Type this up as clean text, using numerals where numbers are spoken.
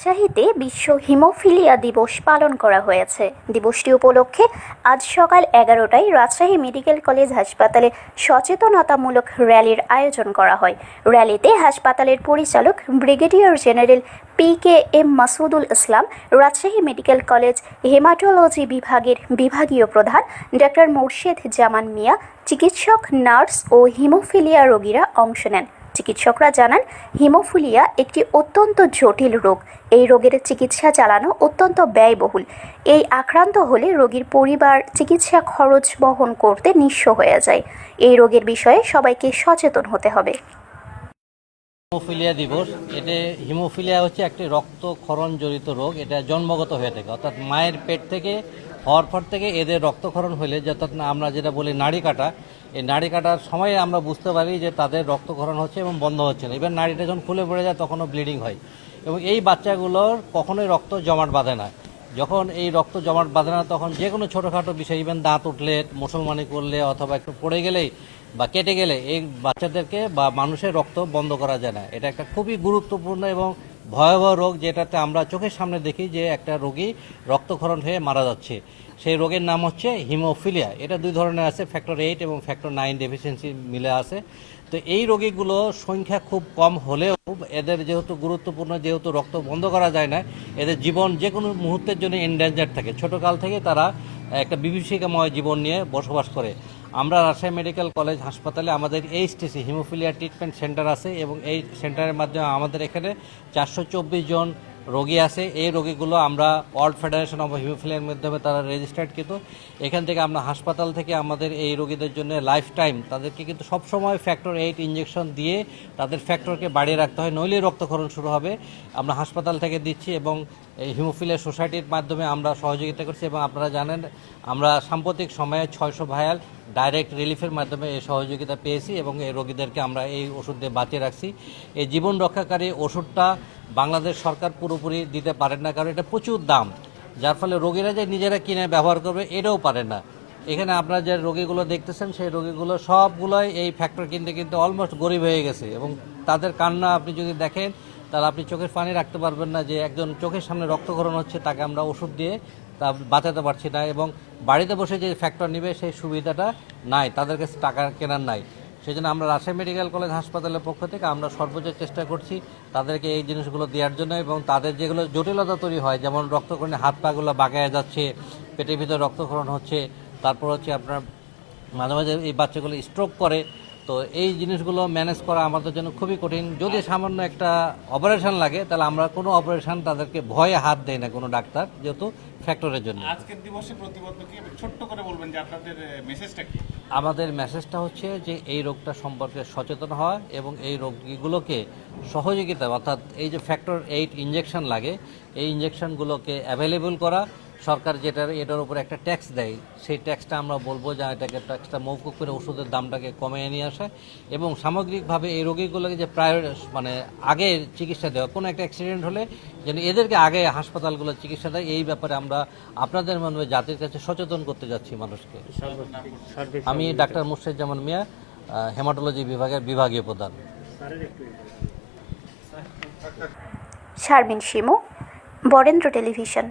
রাজশাহীতে বিশ্ব হিমোফিলিয়া দিবস পালন করা হয়েছে। দিবসটি উপলক্ষে আজ সকাল 11টায় রাজশাহী মেডিকেল কলেজ হাসপাতালে সচেতনতামূলক র্যালির আয়োজন করা হয়। র্যালিতে হাসপাতালের পরিচালক ব্রিগেডিয়ার জেনারেল PKM মাসুদুল ইসলাম, রাজশাহী মেডিকেল কলেজ হেমাটোলজি বিভাগের বিভাগীয় প্রধান ডক্টর মোর্শেদ জামান মিয়া, চিকিৎসক, নার্স ও হিমোফিলিয়া রোগীরা অংশ নেন। চিকিৎসকরা জানান, হিমোফিলিয়া একটি অত্যন্ত জটিল রোগ। এই রোগের চিকিৎসা চালানো অত্যন্ত ব্যয়বহুল। এই আক্রান্ত হলে রোগীর পরিবার চিকিৎসা খরচ বহন করতে নিঃস্ব হয়ে যায়। এই রোগের বিষয়ে সবাইকে সচেতন হতে হবে। হিমোফিলিয়া দিবস, হিমোফিলিয়া হচ্ছে একটি রক্তক্ষরণ জড়িত রোগ। এটা জন্মগত হয়ে থাকে, অর্থাৎ মায়ের পেট থেকে হওয়ার পর থেকে এদের রক্তক্ষরণ হলে, অর্থাৎ আমরা যেটা বলি নাড়ি কাটা, এই নাড়ি কাটার সময় আমরা বুঝতে পারি যে তাদের রক্তক্ষরণ হচ্ছে এবং বন্ধ হচ্ছে না। এবার নাড়িটা যখন খুলে পড়ে যায় তখনও ব্লিডিং হয় এবং এই বাচ্চাগুলোর কখনোই রক্ত জমাট বাঁধে না। যখন এই রক্ত জমাট বাঁধে না তখন যে কোনো ছোটোখাটো বিষয়, ইভেন দাঁত উঠলে, মুসলমানি করলে অথবা একটু পড়ে গেলেই বা কেটে গেলে এই বাচ্চাদেরকে বা মানুষের রক্ত বন্ধ করা যায় না। এটা একটা খুবই গুরুত্বপূর্ণ এবং ভয়াবহ রোগ, যেটাতে আমরা চোখের সামনে দেখি যে একটা রোগী রক্তক্ষরণ হয়ে মারা যাচ্ছে। সেই রোগের নাম হচ্ছে হিমোফিলিয়া। এটা দুই ধরনের আছে, ফ্যাক্টর 8 এবং ফ্যাক্টর 9 ডেফিসিয়েন্সি মিলে আছে। তো এই রোগীগুলোর সংখ্যা খুব কম হলেও এদের যেহেতু গুরুত্বপূর্ণ, যেহেতু রক্ত বন্ধ করা যায় না, এদের জীবন যে কোনো মুহূর্তের জন্য এন্ডেঞ্জার থাকে। ছোটোকাল থেকে তারা একটা বিভীষিকাময় জীবন নিয়ে বসবাস করে। আমরা রাজশাহী মেডিকেল কলেজ হাসপাতালে আমাদের HTC হিমোফিলিয়া ট্রিটমেন্ট সেন্টার আছে এবং এই সেন্টারের মাধ্যমে আমাদের এখানে 424 জন রোগী আছে। এই রোগীগুলো আমরা ওয়ার্ল্ড ফেডারেশন অফ হিমোফিলিয়ার মাধ্যমে তারা রেজিস্টার্ড, কিন্তু এখান থেকে আমরা হাসপাতাল থেকে আমাদের এই রোগীদের জন্য লাইফ টাইম তাদেরকে কিন্তু সবসময় ফ্যাক্টর 8 ইঞ্জেকশন দিয়ে তাদের ফ্যাক্টরকে বাড়িয়ে রাখতে হয়, নইলে রক্তক্ষরণ শুরু হবে। আমরা হাসপাতাল থেকে দিচ্ছি এবং এই হিমোফিলিয়া সোসাইটির মাধ্যমে আমরা সহযোগিতা করছি এবং আপনারা জানেন আমরা সাম্প্রতিক সময়ে 600 ভায়াল ডাইরেক্ট রিলিফের মাধ্যমে এই সহযোগিতা পেয়েছি এবং এই রোগীদেরকে আমরা এই ওষুধ দিয়ে বাঁচিয়ে রাখছি। এই জীবন রক্ষাকারী ওষুধটা বাংলাদেশ সরকার পুরোপুরি দিতে পারেন না, কারণ এটা প্রচুর দাম, যার ফলে রোগীরা যে নিজেরা কিনে ব্যবহার করবে এটাও পারে না। এখানে আপনারা যে রোগীগুলো দেখতেছেন সেই রোগীগুলো সবগুলোই এই ফ্যাক্টর কিনতে কিনতে অলমোস্ট গরিব হয়ে গেছে এবং তাদের কান্না আপনি যদি দেখেন তাহলে আপনি চোখের পানি রাখতে পারবেন না যে একজন চোখের সামনে রক্তক্ষরণ হচ্ছে, তাকে আমরা ওষুধ দিয়ে তা বাঁচাতে পারছি না এবং বাড়িতে বসে যে ফ্যাক্টর নেবে সেই সুবিধাটা নাই, তাদের কাছে টাকা কেনার নাই। সেই জন্য আমরা রাজশাহী মেডিকেল কলেজ হাসপাতালের পক্ষ থেকে আমরা সর্বোচ্চ চেষ্টা করছি তাদেরকে এই জিনিসগুলো দেওয়ার জন্য এবং তাদের যেগুলো জটিলতা তৈরি হয়, যেমন রক্তক্ষরণে হাত পাগুলো বাঁকায়া যাচ্ছে, পেটের ভিতরে রক্তক্ষরণ হচ্ছে, তারপর হচ্ছে আপনার মাঝে মাঝে এই বাচ্চাগুলো স্ট্রোক করে। তো এই জিনিসগুলো ম্যানেজ করা আমাদের জন্য খুবই কঠিন। যদি সামান্য একটা অপারেশন লাগে তাহলে আমরা কোনো অপারেশন তাদেরকে ভয়ে হাত দেই না কোনো ডাক্তার, যেহেতু ফ্যাক্টরের জন্য। আজকের দিবসে প্রতিবদ্ধ কি ছোট্ট করে বলবেন যে আপনাদের মেসেজটা কি? আমাদের মেসেজটা হচ্ছে যে এই রোগটা সম্পর্কে সচেতন হওয়া এবং এই রোগীগুলোকে সহযোগিতা, অর্থাৎ এই যে ফ্যাক্টর 8 ইঞ্জেকশন লাগে এই ইঞ্জেকশনগুলোকে অ্যাভেলেবল করা। সরকার এটার উপর একটা ট্যাক্স দেয়, সেই ট্যাক্সটা আমরা বলবো যে এটাকে ট্যাক্সটা মওকুফ করে ওষুধের দামটাকে কমিয়ে নিয়ে আসে এবং সামগ্রিকভাবে এই রোগীগুলোকে যে মানে আগে চিকিৎসা দেওয়া, কোনো একটা অ্যাক্সিডেন্ট হলে যেন এদেরকে আগে হাসপাতালগুলো চিকিৎসা দেয়, এই ব্যাপারে আমরা আপনাদের মাধ্যমে জাতির কাছে সচেতন করতে যাচ্ছি মানুষকে। আমি ডাক্তার মোর্শেদ জামান মিয়া, হেমাটোলজি বিভাগের বিভাগীয় প্রধান। শারমিন শিমু, বরেন্দ্র টেলিভিশন।